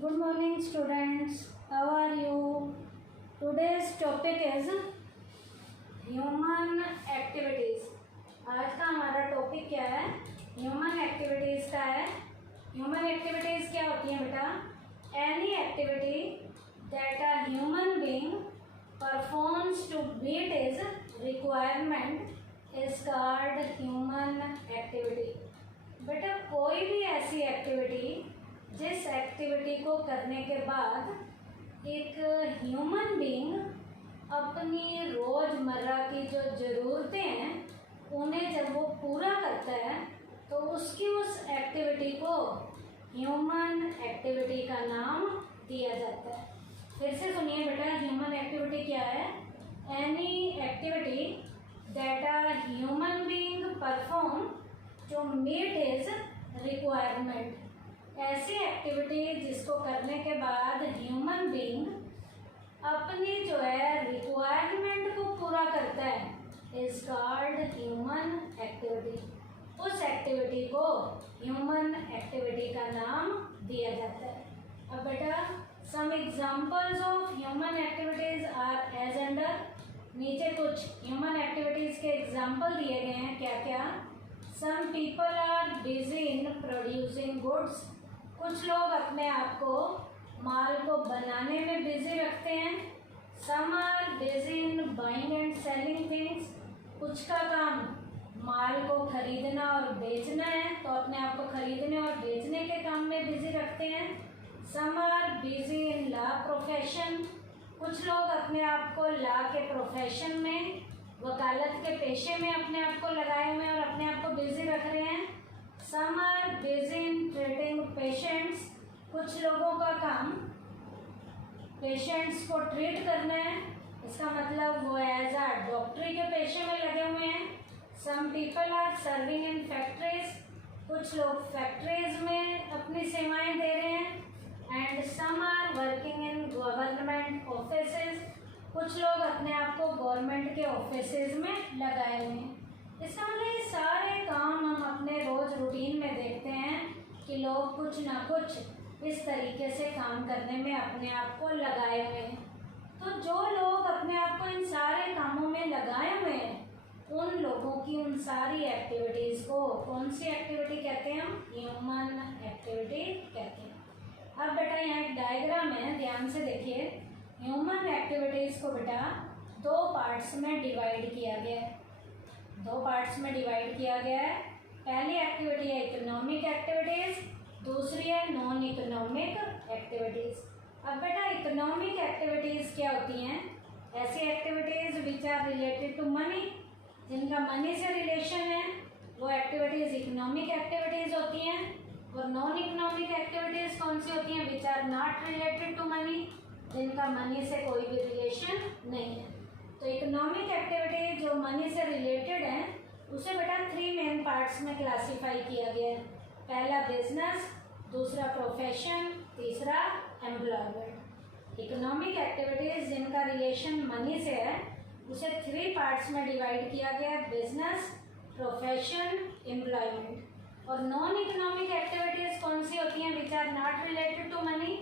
Good morning students, how are you? Today's topic is human activities. आज का हमारा topic क्या है? ह्यूमन एक्टिविटीज़ का है। ह्यूमन एक्टिविटीज़ क्या होती हैं बेटा? Any activity that a human being performs to meet his requirement is called human activity. बेटा कोई भी ऐसी एक्टिविटी जिस एक्टिविटी को करने के बाद एक ह्यूमन बीइंग अपनी रोज़मर्रा की जो ज़रूरतें हैं उन्हें जब वो पूरा करता है तो उसकी उस एक्टिविटी को ह्यूमन एक्टिविटी का नाम दिया जाता है। फिर से सुनिए बेटा, ह्यूमन एक्टिविटी क्या है? Any activity that a human being perform to meet his requirement. ऐसी एक्टिविटी जिसको करने के बाद ह्यूमन बीइंग अपनी जो है रिक्वायरमेंट को पूरा करता है इज कॉल्ड ह्यूमन एक्टिविटी। उस एक्टिविटी को ह्यूमन एक्टिविटी का नाम दिया जाता है। अब बेटा some examples of human activities are as under. नीचे कुछ ह्यूमन एक्टिविटीज़ के एग्जांपल दिए गए हैं। क्या क्या? Some people are busy in producing goods. कुछ लोग अपने आप को माल को बनाने में बिजी रखते हैं। Some are busy in buying and selling things. कुछ का काम माल को खरीदना और बेचना है तो अपने आप को खरीदने और बेचने के काम में बिजी रखते हैं। Some are busy in law profession. कुछ लोग अपने आप को लॉ के प्रोफेशन में, वकालत के पेशे में अपने आप को लगाए हुए और अपने आप को बिजी रख रहे हैं। Some are busy in treating patients. कुछ लोगों का काम पेशेंट्स को ट्रीट करना है, इसका मतलब वो एज आ डॉक्टरी के पेशे में लगे हुए हैं। Some people are serving in factories. कुछ लोग फैक्ट्रीज में अपनी सेवाएं दे रहे हैं। And some are working in government offices. कुछ लोग अपने आप को गवर्नमेंट के ऑफिसेज में लगाए हुए हैं। इसका मतलब ये सारे काम हम अपने रोज़ रूटीन में देखते हैं कि लोग कुछ ना कुछ इस तरीके से काम करने में अपने आप को लगाए हुए हैं। तो जो लोग अपने आप को इन सारे कामों में लगाए हुए हैं उन लोगों की उन सारी एक्टिविटीज़ को कौन सी एक्टिविटी कहते हैं? हम ह्यूमन एक्टिविटी कहते हैं। अब बेटा यहाँ एक डायग्राम है, ध्यान से देखिए। ह्यूमन एक्टिविटीज़ को बेटा दो पार्ट्स में डिवाइड किया गया है। पहली एक्टिविटी है इकोनॉमिक एक्टिविटीज़, दूसरी है नॉन इकोनॉमिक एक्टिविटीज़। अब बेटा इकोनॉमिक एक्टिविटीज़ क्या होती हैं? ऐसी activities which are related to money, जिनका मनी से रिलेशन है, वो एक्टिविटीज़ इकोनॉमिक एक्टिविटीज़ होती हैं। और नॉन इकोनॉमिक एक्टिविटीज़ कौन सी होती हैं? Which are not related to money, जिनका मनी से कोई भी रिलेशन नहीं है। तो इकोनॉमिक एक्टिविटी जो मनी से रिलेटेड है उसे बेटा 3 मेन पार्ट्स में क्लासीफाई किया गया है। पहला बिजनेस, दूसरा प्रोफेशन, तीसरा एम्प्लॉयमेंट। इकोनॉमिक एक्टिविटीज़ जिनका रिलेशन मनी से है उसे 3 पार्ट्स में डिवाइड किया गया है: बिजनेस, प्रोफेशन, एम्प्लॉयमेंट। और नॉन इकोनॉमिक एक्टिविटीज़ कौन सी होती हैं? Which are not related to money.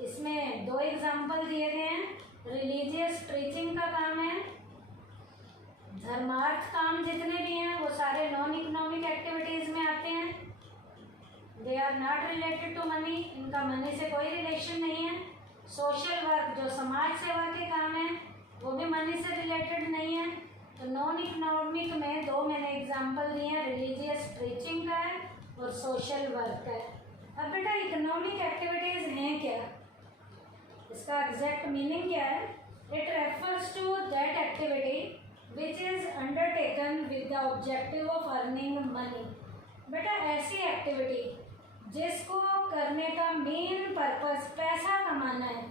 इसमें 2 एग्जाम्पल दिए गए हैं। रिलीजियस प्रीचिंग का काम है, धर्मार्थ काम जितने भी हैं वो सारे नॉन इकोनॉमिक एक्टिविटीज़ में आते हैं। They are not related to money, इनका मनी से कोई रिलेशन नहीं है। सोशल वर्क जो समाज सेवा के काम है वो भी मनी से रिलेटेड नहीं है। तो नॉन इकोनॉमिक में 2 मैंने एग्जाम्पल दिए हैं, रिलीजियस प्रीचिंग का है और सोशल वर्क का है। अब बेटा इकोनॉमिक एक्टिविटीज़ हैं क्या? इसका एग्जैक्ट मीनिंग क्या है? It refers to that activity which is undertaken with the objective of earning money. बेटा ऐसी एक्टिविटी जिसको करने का मेन पर्पस पैसा कमाना है,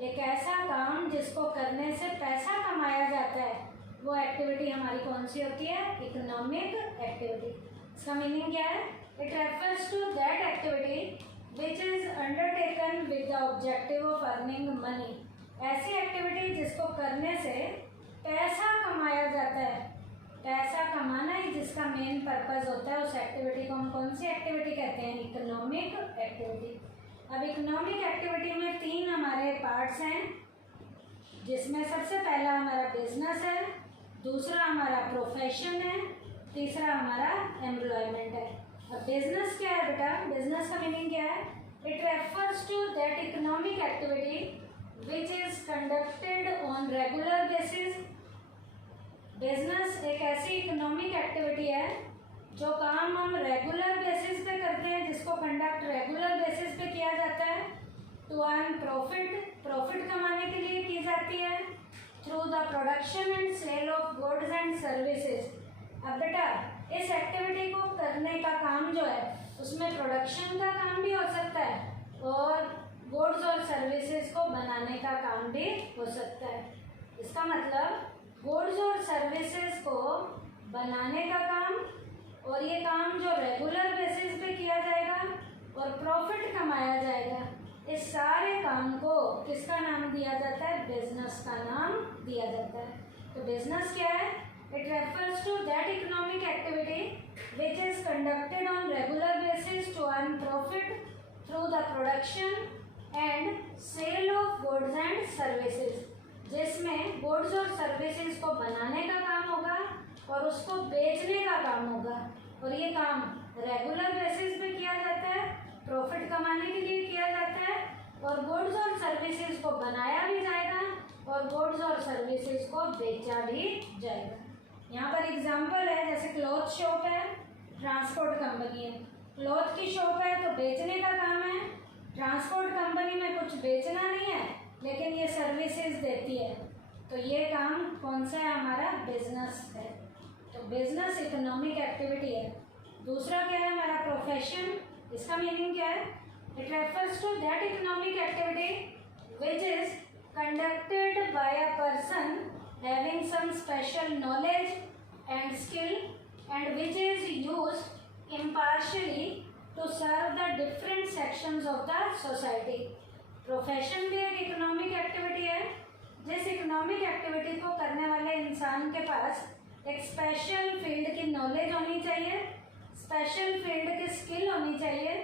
एक ऐसा काम जिसको करने से पैसा कमाया जाता है, वो एक्टिविटी हमारी कौन सी होती है? Economic activity. इसका मीनिंग क्या है? It refers to that activity which is undertaken with the objective of earning money. ऐसी एक्टिविटी जिसको करने से पैसा कमाया जाता है, पैसा कमाना ही जिसका मेन पर्पस होता है, उस एक्टिविटी को हम कौन सी एक्टिविटी कहते हैं? Economic activity. अब इकोनॉमिक एक्टिविटी में 3 हमारे पार्ट्स हैं, जिसमें सबसे पहला हमारा बिजनेस है, दूसरा हमारा प्रोफेशन है, तीसरा हमारा एम्प्लॉयमेंट है। अब बिजनेस क्या है बेटा? बिजनेस का मीनिंग क्या है? It refers to that economic activity which is conducted on regular basis. Business एक ऐसी इकोनॉमिक एक्टिविटी है जो काम हम रेगुलर बेसिस पे करते हैं, जिसको कंडक्ट रेगुलर बेसिस पे किया जाता है टू अर्न प्रॉफिट, प्रॉफिट कमाने के लिए की जाती है, through the production and sale of goods and services. अब बेटा इस एक्टिविटी को करने का काम जो है उसमें प्रोडक्शन का काम भी हो सकता है और गुड्स और सर्विसेज को बनाने का काम भी हो सकता है। इसका मतलब गुड्स और सर्विसेज को बनाने का काम, और ये काम जो रेगुलर बेसिस पे किया जाएगा और प्रॉफिट कमाया जाएगा, इस सारे काम को किसका नाम दिया जाता है? बिजनेस का नाम दिया जाता है। तो बिजनेस क्या है? It refers to that economic activity which is conducted on regular basis to earn profit through the production and sale of goods and services, जिसमें गुड्स और सर्विसेज को बनाने का काम होगा और उसको बेचने का काम होगा, और ये काम रेगुलर बेसिस पे किया जाता है, प्रॉफिट कमाने के लिए किया जाता है, और गुड्स और सर्विसेज को बनाया भी जाएगा और गुड्स और सर्विसेज को बेचा भी जाएगा। यहाँ पर एग्जांपल है, जैसे क्लॉथ शॉप है, ट्रांसपोर्ट कंपनी है। क्लॉथ की शॉप है तो बेचने का काम है, ट्रांसपोर्ट कंपनी में कुछ बेचना नहीं है लेकिन ये सर्विसेज देती है, तो ये काम कौन सा है? हमारा बिजनेस है। तो बिजनेस इकोनॉमिक एक्टिविटी है। दूसरा क्या है हमारा? प्रोफेशन। इसका मीनिंग क्या है? It refers to that economic activity which is conducted by a person having some special knowledge and skill and which is used impartially to serve the different sections of the society. Profession भी एक economic activity है, जिस economic activity को करने वाले इंसान के पास एक स्पेशल फील्ड की नॉलेज होनी चाहिए, स्पेशल फील्ड की स्किल होनी चाहिए,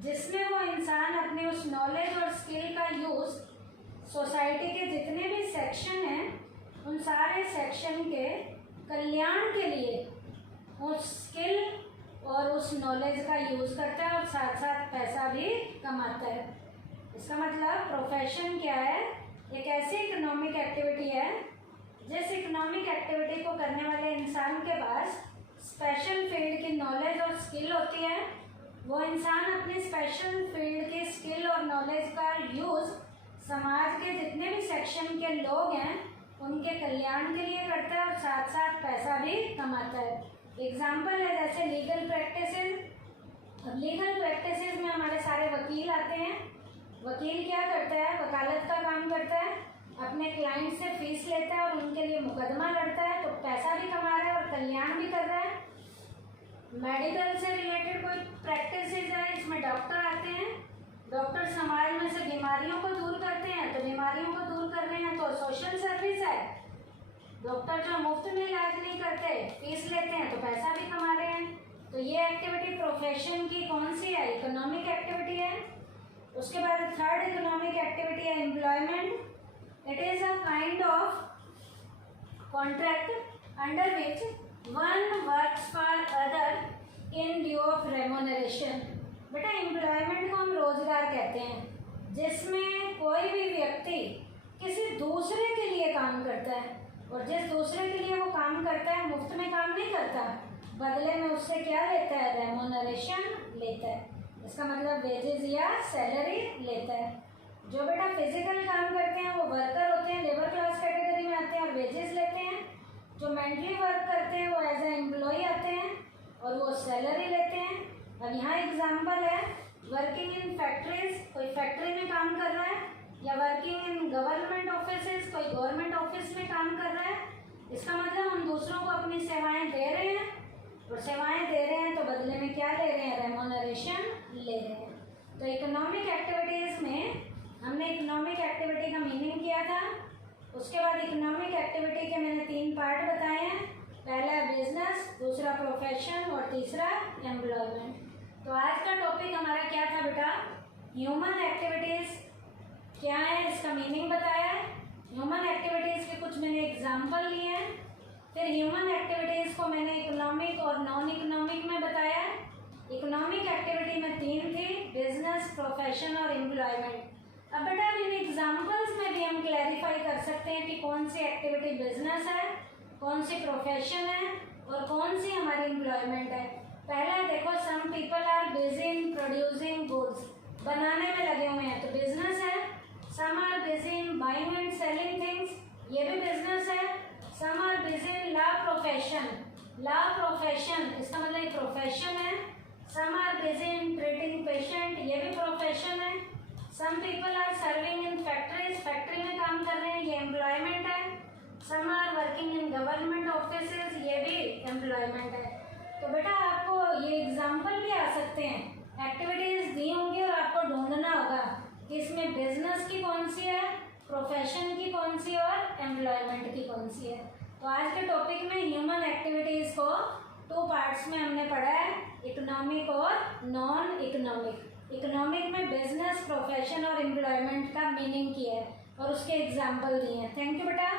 जिसमें वो इंसान अपनी उस नॉलेज और स्किल का यूज़ सोसाइटी के जितने भी सेक्शन हैं उन सारे सेक्शन के कल्याण के लिए उस स्किल और उस नॉलेज का यूज़ करता है और साथ साथ पैसा भी कमाता है। इसका मतलब प्रोफेशन क्या है? एक ऐसी इकोनॉमिक एक्टिविटी है जिस इकोनॉमिक एक्टिविटी को करने वाले इंसान के पास स्पेशल फील्ड की नॉलेज और स्किल होती है। वो इंसान अपनी स्पेशल फील्ड की स्किल और नॉलेज का यूज़ समाज के जितने भी सेक्शन के लोग हैं उनके कल्याण के लिए करता है और साथ साथ पैसा भी कमाता है। एग्जाम्पल है जैसे लीगल प्रैक्टिसेस। अब लीगल प्रैक्टिसेस में हमारे सारे वकील आते हैं। वकील क्या करता है? वकालत का काम करता है, अपने क्लाइंट से फीस लेता है और उनके लिए मुकदमा लड़ता है, तो पैसा भी कमा रहा है और कल्याण भी कर रहा है। मेडिकल से रिलेटेड कोई प्रैक्टिसेस है, इसमें डॉक्टर आते हैं, डॉक्टर समाज में से बीमारियों को दूर करते हैं, तो बीमारियों को दूर कर रहे हैं तो सोशल सर्विस है। डॉक्टर जो मुफ्त में इलाज नहीं करते, फीस लेते हैं, तो पैसा भी कमा रहे हैं। तो ये एक्टिविटी प्रोफेशन की कौन सी है? इकोनॉमिक एक्टिविटी है। उसके बाद थर्ड इकोनॉमिक एक्टिविटी है employment. It is a kind of contract under which one works for other in due of remuneration. बेटा एम्प्लॉयमेंट को हम रोजगार कहते हैं, जिसमें कोई भी व्यक्ति किसी दूसरे के लिए काम करता है और जिस दूसरे के लिए वो काम करता है मुफ्त में काम नहीं करता, बदले में उससे क्या लेता है? रेम्यूनरेशन लेता है। इसका मतलब वेजेस या सैलरी लेता है। जो बेटा फिजिकल काम करते हैं वो वर्कर होते हैं, लेबर क्लास कैटेगरी में आते हैं और वेजेस लेते हैं। जो मेंटली वर्क करते हैं वो एज ए एम्प्लॉय आते हैं और वो सैलरी लेते हैं। अब यहाँ एग्जांपल है वर्किंग इन फैक्ट्रीज, कोई फैक्ट्री में काम कर रहा है, या वर्किंग इन गवर्नमेंट ऑफिसेज, कोई गवर्नमेंट ऑफिस में काम कर रहा है। इसका मतलब हम दूसरों को अपनी सेवाएं दे रहे हैं और सेवाएं दे रहे हैं तो बदले में क्या ले रहे हैं? रेम्यूनरेशन ले रहे हैं। तो इकोनॉमिक एक्टिविटीज़ में हमने इकोनॉमिक एक्टिविटी का मीनिंग किया था। उसके बाद इकोनॉमिक एक्टिविटी के मैंने 3 पार्ट बताए हैं। पहला बिजनेस, दूसरा प्रोफेशन और तीसरा एम्प्लॉयमेंट। तो आज का टॉपिक हमारा क्या था बेटा? ह्यूमन एक्टिविटीज़ क्या है, इसका मीनिंग बताया है। ह्यूमन एक्टिविटीज़ के कुछ मैंने एग्जाम्पल लिए हैं। फिर ह्यूमन एक्टिविटीज़ को मैंने इकोनॉमिक और नॉन इकोनॉमिक में बताया है। इकोनॉमिक एक्टिविटी में 3 थी, बिजनेस, प्रोफेशन और एम्प्लॉयमेंट। अब बेटा इन एग्जाम्पल्स में भी हम क्लैरिफाई कर सकते हैं कि कौन सी एक्टिविटी बिजनेस है, कौन सी प्रोफेशन है और कौन सी हमारी एम्प्लॉयमेंट है। पहला देखो, some people are busy in producing goods, बनाने में लगे हुए हैं तो बिजनेस है। Some are busy in buying and selling things, ये भी बिजनेस है। Some are busy in law profession, law profession इसका मतलब एक प्रोफेशन है। Some are busy in treating patient, ये भी प्रोफेशन है। Some people are serving in factories, factory में काम कर रहे हैं, ये एम्प्लॉयमेंट है। Some are working in government offices, ये भी एम्प्लॉयमेंट है। तो बेटा आपको ये एग्जाम्पल भी आ सकते हैं, एक्टिविटीज़ दी होंगी और आपको ढूंढना होगा कि इसमें बिजनेस की कौन सी है, प्रोफेशन की कौन सी और एम्प्लॉयमेंट की कौन सी है। तो आज के टॉपिक में ह्यूमन एक्टिविटीज़ को 2 पार्ट्स में हमने पढ़ा है, इकोनॉमिक और नॉन इकोनॉमिक। इकोनॉमिक में बिजनेस, प्रोफेशन और एम्प्लॉयमेंट का मीनिंग किया है और उसके एग्जाम्पल दिए हैं। थैंक यू बेटा।